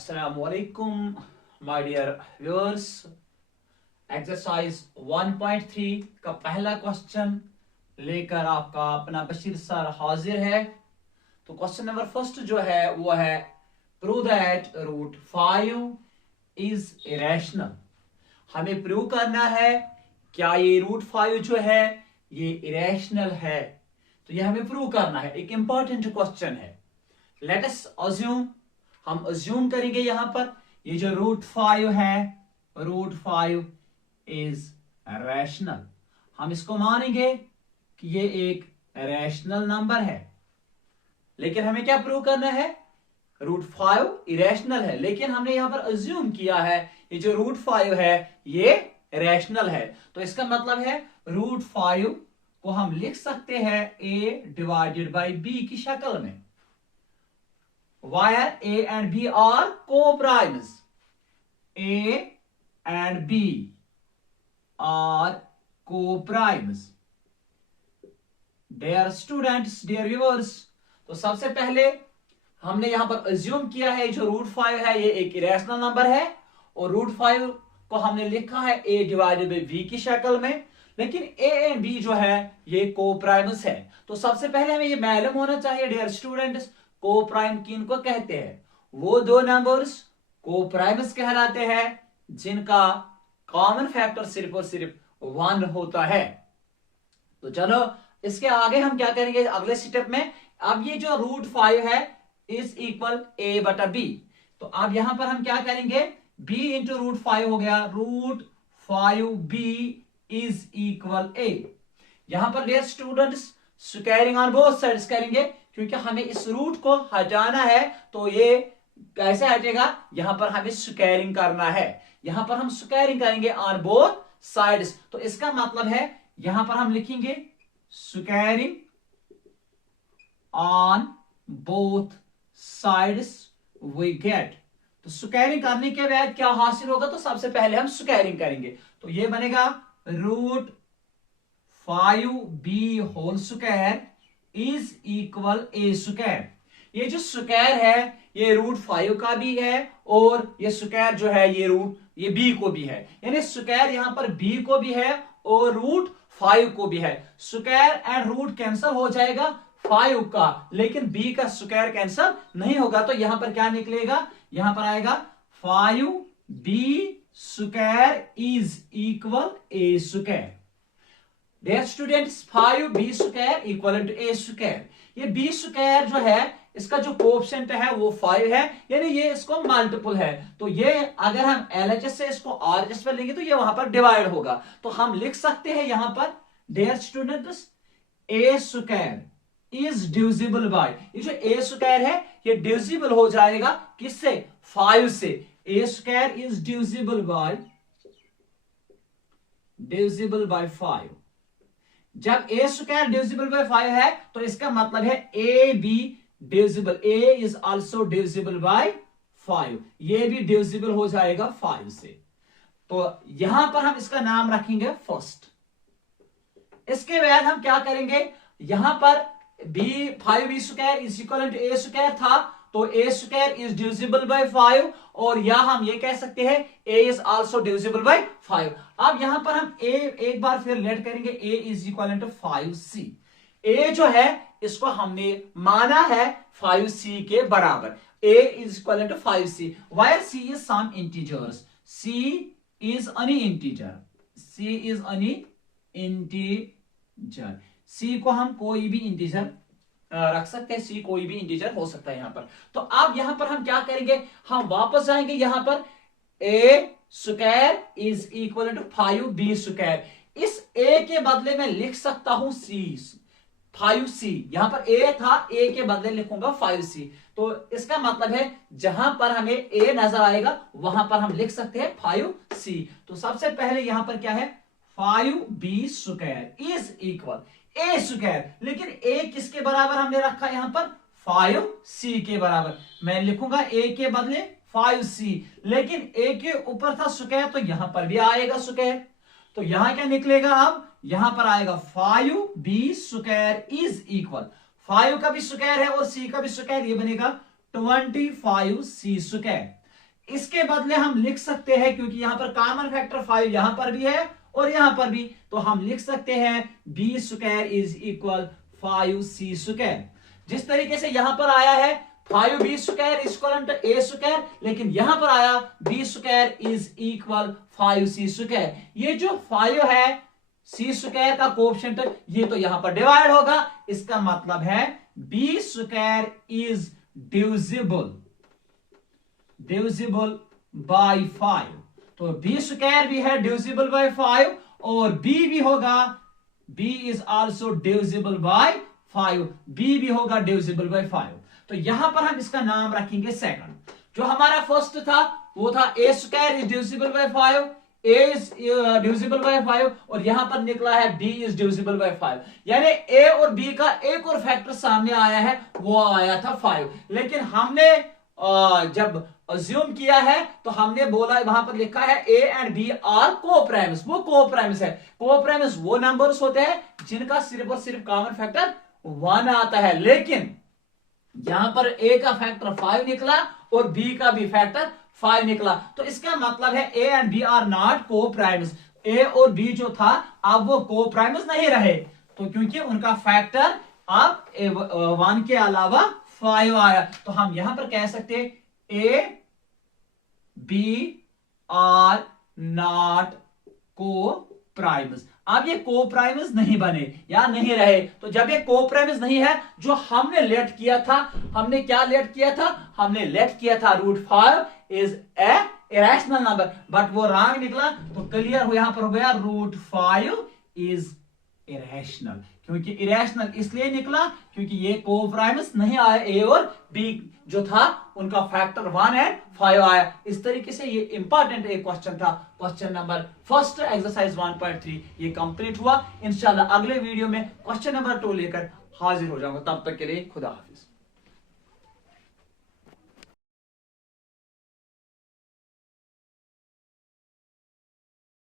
अस्सलामुअलैकुम my dear viewers. Exercise 1.3 का पहला क्वेश्चन लेकर आपका अपना बशीर सर हाजिर है। तो क्वेश्चन नंबर फर्स्ट जो है वो है prove that root 5 is irrational. हमें प्रूव करना है क्या ये रूट 5 जो है ये इरेशनल है। तो ये हमें प्रूव करना है, एक इंपॉर्टेंट क्वेश्चन है। लेट अस अज्यूम, हम अज्यूम करेंगे यहां पर ये जो रूट 5 है, रूट 5 इज रैशनल। हम इसको मानेंगे कि ये एक रैशनल नंबर है। लेकिन हमें क्या प्रूव करना है? रूट 5 इरेशनल है, लेकिन हमने यहां पर अज्यूम किया है ये जो रूट 5 है ये रैशनल है। तो इसका मतलब है रूट 5 को हम लिख सकते हैं a डिवाइडेड बाई b की शक्ल में, where a and b are co-primes. A and b are co-primes. Dear students, dear viewers, तो सबसे पहले हमने यहां पर अज्यूम किया है जो रूट 5 है ये एक इरेशनल नंबर है, और रूट 5 को हमने लिखा है a डिवाइडेड बाई b की शक्ल में। लेकिन a एंड b जो है ये को-प्राइम्स है। तो सबसे पहले हमें ये मालूम होना चाहिए डियर स्टूडेंट्स, को-प्राइम किन को कहते हैं? वो दो नंबर्स को-प्राइम्स कहलाते हैं जिनका कॉमन फैक्टर सिर्फ और सिर्फ 1 होता है। तो चलो इसके आगे हम क्या करेंगे अगले स्टेप में। अब ये जो रूट 5 है इज इक्वल a बटा b। तो अब यहां पर हम क्या करेंगे, b इंटू रूट 5 हो गया, root 5b is equal a। यहां पर dear students squaring on both sides करेंगे, क्योंकि हमें इस रूट को हटाना है। तो ये कैसे हटेगा? यहां पर हमें स्क्वायरिंग करना है, यहां पर हम स्क्वायरिंग करेंगे ऑन बोथ साइड्स। तो इसका मतलब है यहां पर हम लिखेंगे squaring on both sides we get. तो स्क्वायरिंग करने के बाद क्या हासिल होगा? तो सबसे पहले हम स्क्वायरिंग करेंगे, तो ये बनेगा root 5b whole square is equal a square. ये जो स्क्वायर है ये रूट 5 का भी है, और ये स्क्वायर जो है ये b को भी है, यानी स्क्वायर यहां पर b को भी है और रूट 5 को भी है। स्क्वायर एंड रूट कैंसिल हो जाएगा 5 का, लेकिन b का स्क्वायर कैंसिल नहीं होगा। तो यहां पर क्या निकलेगा? यहां पर आएगा 5b square is equal a square. Dear students 5b square equal to a square. ये b स्क्वायर जो है इसका जो कोएफिशिएंट है वो 5 है, यानी ये इसको मल्टीपल है। तो ये अगर हम LHS से इसको RHS पर लेंगे तो ये वहां पर डिवाइड होगा। तो हम लिख सकते हैं यहां पर dear students a square is divisible by, ये जो a स्क्वायर है ये डिविजिबल हो जाएगा किससे? 5 से। a square is divisible by 5। जब a स्क्वायर डिविजिबल बाय 5 है तो इसका मतलब है a भी divisible, a is also divisible by 5, ये भी डिविजिबल हो जाएगा 5 से। तो यहां पर हम इसका नाम रखेंगे फर्स्ट। इसके बाद हम क्या करेंगे, यहां पर 5b square is equal to a square था, तो a square is divisible by 5, और या हम ये कह सकते हैं a is also divisible by 5। अब यहां पर हम a एक बार फिर लेट करेंगे, a is equal to 5c। a जो है इसको हमने माना है 5c के बराबर, a is equal to 5c, where c is some integers, c is any integer, c is any integer. c को हम कोई भी इंटीजर रख सकते हैं, c कोई भी इंटीजर हो सकता है यहां पर। तो अब यहां पर हम क्या करेंगे, हम वापस जाएंगे यहां पर a square is equal to 5b square. इस a के बदले में लिख सकता हूं c, 5c। यहां पर a था, a के बदले लिखूंगा 5c। तो इसका मतलब है जहां पर हमें a नजर आएगा वहां पर हम लिख सकते हैं 5c। तो सबसे पहले यहां पर क्या है, 5b square is equal a square, लेकिन a किसके बराबर हमने रखा यहां पर? 5c के बराबर। मैं लिखूंगा a के बदले 5c, लेकिन a के ऊपर था स्क्वायर तो यहां पर भी आएगा स्क्वायर। तो यहां क्या निकलेगा? अब यहां पर आएगा 5b स्क्वायर इज इक्वल, 5 का भी स्क्वायर है और c का भी स्क्वायर, ये बनेगा 25c स्क्वायर। इसके बदले हम लिख सकते हैं, क्योंकि यहां पर कॉमन फैक्टर 5 यहां पर भी है और यहां पर भी, तो हम लिख सकते हैं b square is equal 5c square. जिस तरीके से यहां पर आया है 5b square is equal to a square, लेकिन यहां पर आया b square is equal 5c square. ये जो 5 है c स्क्वायर का कोएफिशिएंट, ये तो यहां पर डिवाइड होगा, इसका मतलब है b square is divisible by 5। तो b स्क्वायर भी है डिविजिबल बाय 5 और b भी होगा, b is also divisible by 5, b भी होगा डिविजिबल बाय 5। तो यहां पर हम इसका नाम रखेंगे सेकंड। जो हमारा फर्स्ट था वो था a square is divisible by 5, a is divisible by 5, और यहां पर निकला है b इज डिविजिबल बाय 5। यानी a और b का एक और फैक्टर सामने आया है, वो आया था 5। लेकिन हमने जब अज्यूम किया है तो हमने बोला, वहां पर लिखा है a and b are coprimes. वो कोप्राइम्स है। कोप्राइम्स वो नंबर्स होते हैं जिनका सिर्फ और सिर्फ कॉमन फैक्टर 1 आता है, लेकिन यहां पर a का फैक्टर 5 निकला और b का भी फैक्टर 5 निकला। तो इसका मतलब है a and b are not coprimes. a और b जो था अब वो कोप्राइम्स नहीं रहे, तो क्योंकि उनका फैक्टर अब 1 के अलावा 5 आया। तो हम यहां पर कह सकते हैं a b are not coprimes. अब ये कोप्राइम्स नहीं बने या नहीं रहे। तो जब ये कोप्राइम्स नहीं है, जो हमने लेट किया था, हमने क्या लेट किया था? हमने लेट किया था √5 is a irrational number, but वो रॉन्ग निकला। तो क्लियर यहां पर हो गया √5 इज इरेशनल। क्योंकि इरेशनल इसलिए निकला क्योंकि ये कोप्राइम्स नहीं आया, ए और बी जो था उनका फैक्टर 1 एंड 5 आया। इस तरीके से ये इंपॉर्टेंट एक क्वेश्चन था, क्वेश्चन नंबर फर्स्ट एक्सरसाइज 1.3 ये कंप्लीट हुआ। इंशाल्लाह अगले वीडियो में क्वेश्चन नंबर 2 लेकर हाजिर हो जाऊंगा। तब तक के लिए खुदा हाफिज।